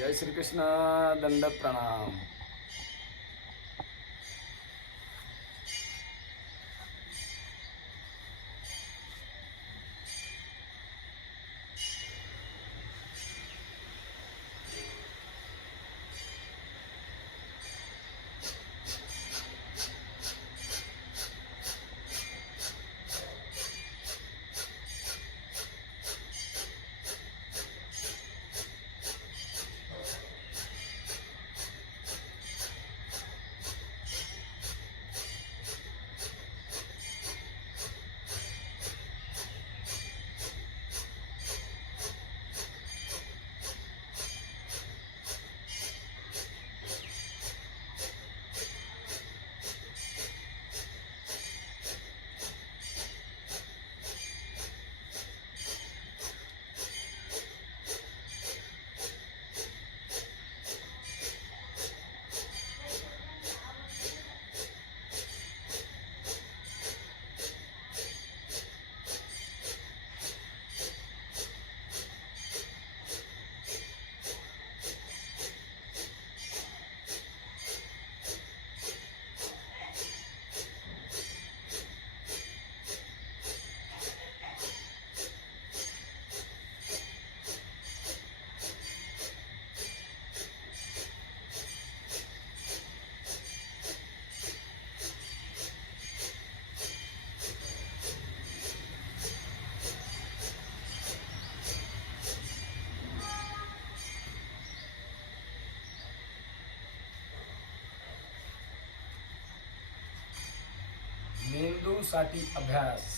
જય શ્રી કૃષ્ણ દંડ પ્રણામ मेंदूसाठी अभ्यास.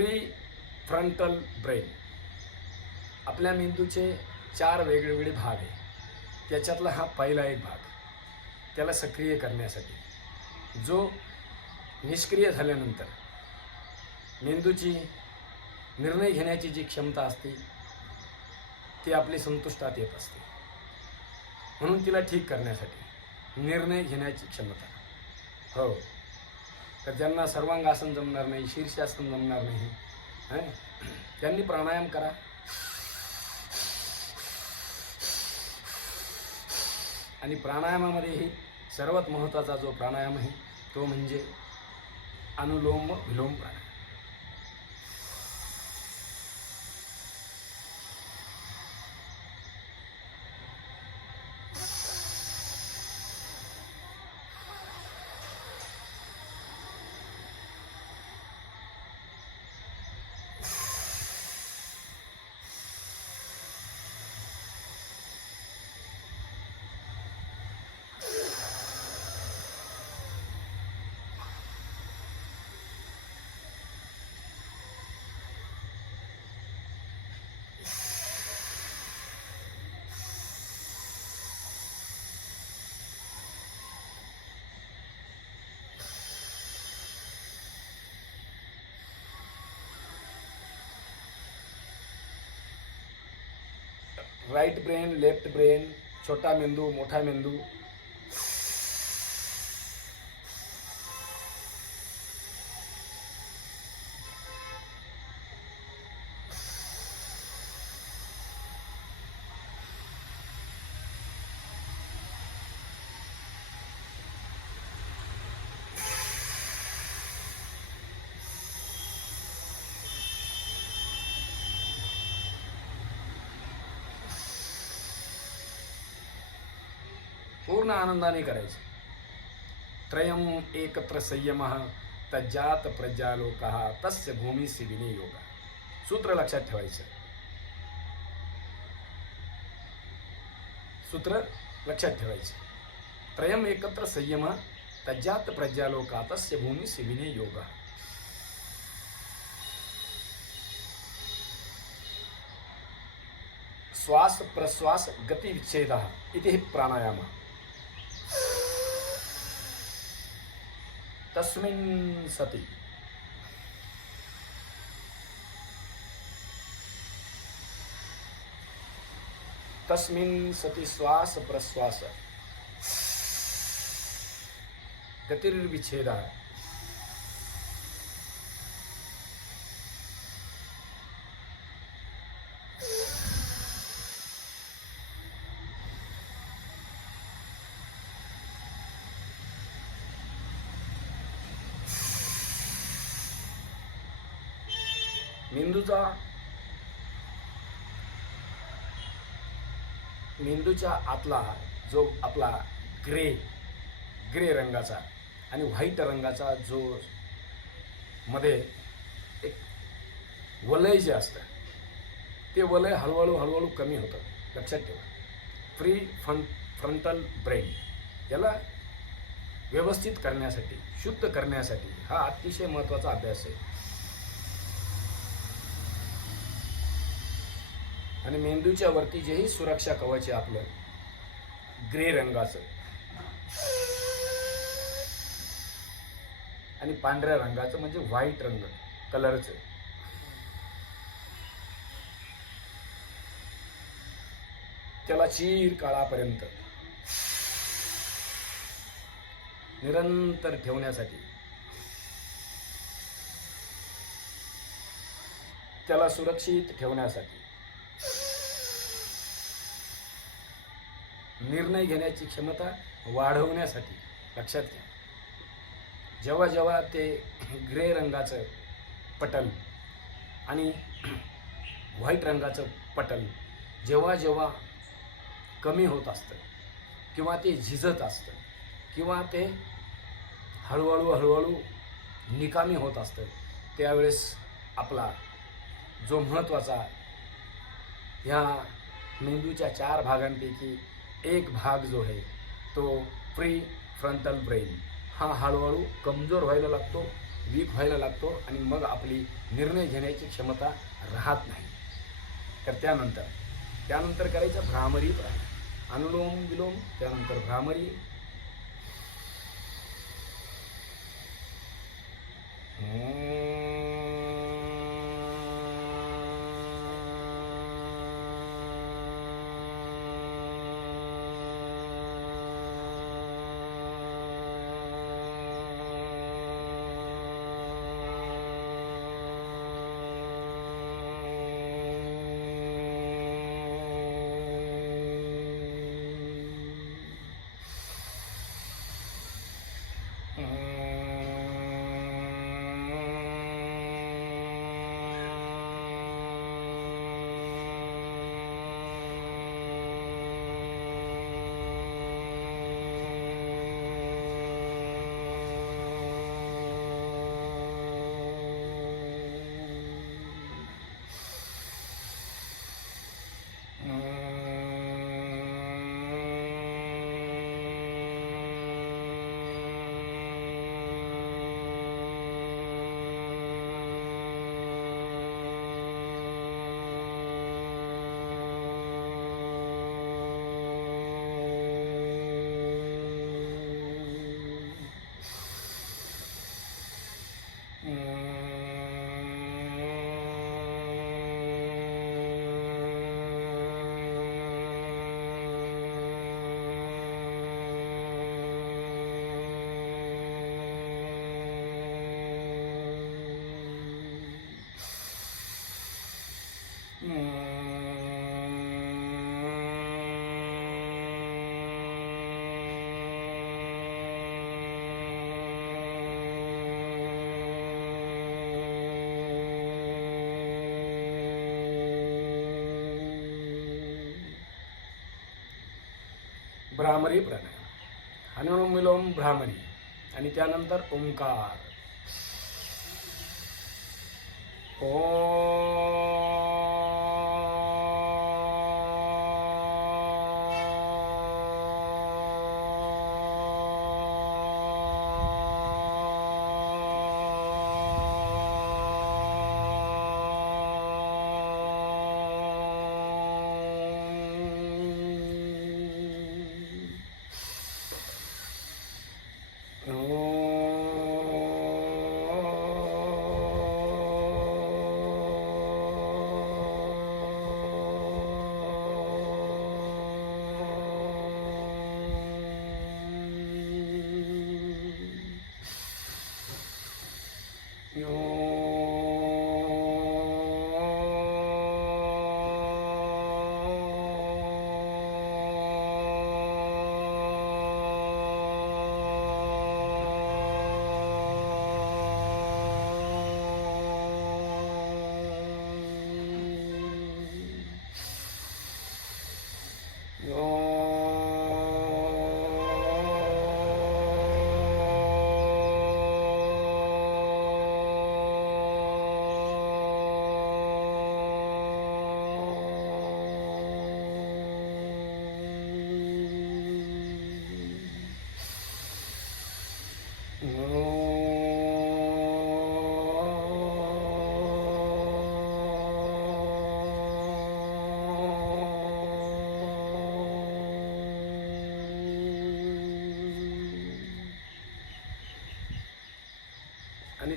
प्री फ्रंटल ब्रेन आपल्या मेंदूचे चार वेगवेगळे भाग आहे. त्याच्यातला हा पहिला एक भाग. त्याला सक्रिय करण्यासाठी. जो निष्क्रिय झाल्यानंतर मेंदूची निर्णय घेण्याची जी क्षमता असते ती आपली संतुष्टात येत असते. म्हणून तिला ठीक करण्यासाठी निर्णय घेण्याची क्षमता. हो. तर ज्यांना सर्वांगासन जमणार नाही शीर्षासन जमणार नाही त्यांनी प्राणायाम करा. आणि प्राणायामामध्येही सर्वात महत्त्वाचा जो प्राणायाम आहे तो म्हणजे अनुलोम विलोम प्राणायाम. राईट ब्रेन लेफ्ट ब्रेन छोटा मेंदू मोठा मेंदू पूर्ण आनंदाने करायचे. त्रयम एकत्र संयम तज्जात प्रज्जालोक तस्य भूमी सिविने योग सूत्र लक्षात ठेवायचं. सूत्र लक्षात ठेवायचं. त्रयम एकत्र संयम तज्जात प्रज्यालोक तस्य भूमी सिविने योग श्वास प्रश्वास गतिविच्छेद इति प्राणायाम. તસ્મિન સતી તસ્મિન સતી શ્વાસ પ્રશ્વાસ ગતિર્વિચ્છેદા मेंदूचा मेंदूच्या आतला जो आपला ग्रे ग्रे रंगाचा आणि व्हाईट रंगाचा जो मध्ये एक वलय जे असतं ते वलय हळूहळू हळूहळू कमी होतं. लक्षात ठेवा. फ्री फ्रंट फ्रंटल ब्रेन याला व्यवस्थित करण्यासाठी शुद्ध करण्यासाठी हा अतिशय महत्त्वाचा अभ्यास आहे. आणि मेंदूच्या वरती जेही सुरक्षा कवच आहे आपलं ग्रे रंगाचं. आणि पांढऱ्या रंगाचं म्हणजे व्हाईट रंग कलरचं. त्याला चीर काळापर्यंत निरंतर ठेवण्यासाठी त्याला सुरक्षित ठेवण्यासाठी निर्णय घेण्याची क्षमता वाढवण्यासाठी लक्षात घ्या. जेव्हा जेव्हा ते ग्रे रंगाचं पटल आणि व्हाईट रंगाचं पटल जेव्हा जेव्हा कमी होत असतं किंवा ते झिजत असतं किंवा ते हळूहळू हळूहळू निकामी होत असतं त्यावेळेस आपला जो महत्त्वाचा ह्या मेंदूच्या चार भागांपैकी एक भाग जो आहे तो प्री फ्रंटल ब्रेन हा हळूहळू कमजोर व्हायला लागतो वीक व्हायला लागतो आणि मग आपली निर्णय घेण्याची क्षमता राहत नाही. तर त्यानंतर त्यानंतर करायचं भ्रामरी प्राणायाम. अनुलोम विलोम त्यानंतर भ्रामरी. भ्रामरी प्राणायाम अनुलोम विलोम भ्रामरी आणि त्यानंतर ओंकार. ओम.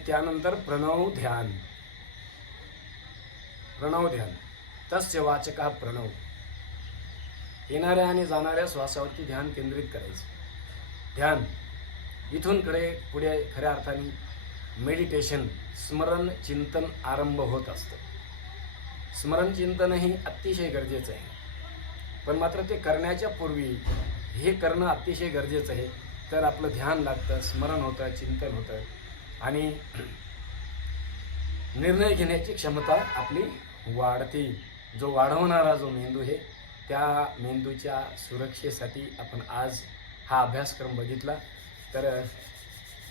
त्यानंतर प्रणव ध्यान. प्रणव ध्यान. तस्य वाचक हा प्रणव. येणाऱ्या आणि जाणाऱ्या श्वासावरती ध्यान केंद्रित करायचं. ध्यान. इथून कडे पुढे खऱ्या अर्थाने मेडिटेशन स्मरण चिंतन आरंभ होत असतं. स्मरण चिंतनही अतिशय गरजेचं आहे. पण मात्र ते करण्याच्या पूर्वी हे करणं अतिशय गरजेचं आहे. तर आपलं ध्यान लागतं स्मरण होतं चिंतन होतं. आणि निर्णय घेण्याची क्षमता आपली वाढते. जो वाढवणारा जो मेंदू आहे त्या मेंदूच्या सुरक्षेसाठी आपण आज हा अभ्यासक्रम बघितला. तर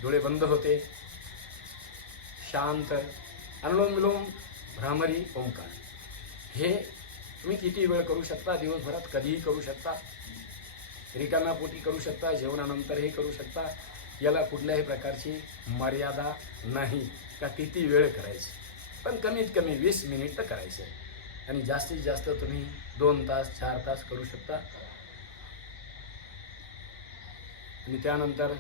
डोळे बंद होते. शांत अनुलोम विलोम भ्रामरी ओंकार. हे तुम्ही किती वेळ करू शकता? दिवसभरात कधीही करू शकता. रिकाम्या पोटी करू शकता. जेवणानंतरही करू शकता. याला कुठल्याही प्रकारची मर्यादा नाही. का किती वेळ करायची? पण कमीत कमी वीस मिनिट तर करायचे. आणि जास्तीत जास्त तुम्ही दोन तास चार तास करू शकता. आणि त्यानंतर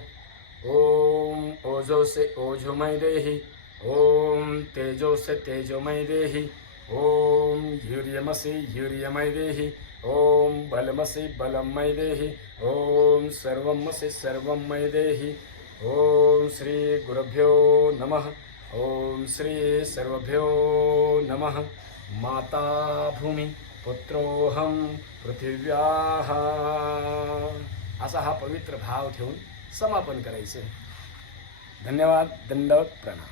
ओम ओझोसे ओझोमय देही. ओम तेजोसे तेजोमय देही. ओम ह्युर्यमसे ह्युर्यमय देही. ओम बलमसी बलमय देही. ओम सर्वमसी सर्वमय देही. ओम श्री गुरुभ्यो नमः। ओम श्री सर्वभ्यो नमः। माता भूमी पुत्रोहम पृथिव्याः। असा हा पवित्र भाव ठेवून समापन करायचे. धन्यवाद दंडवत प्रणाम.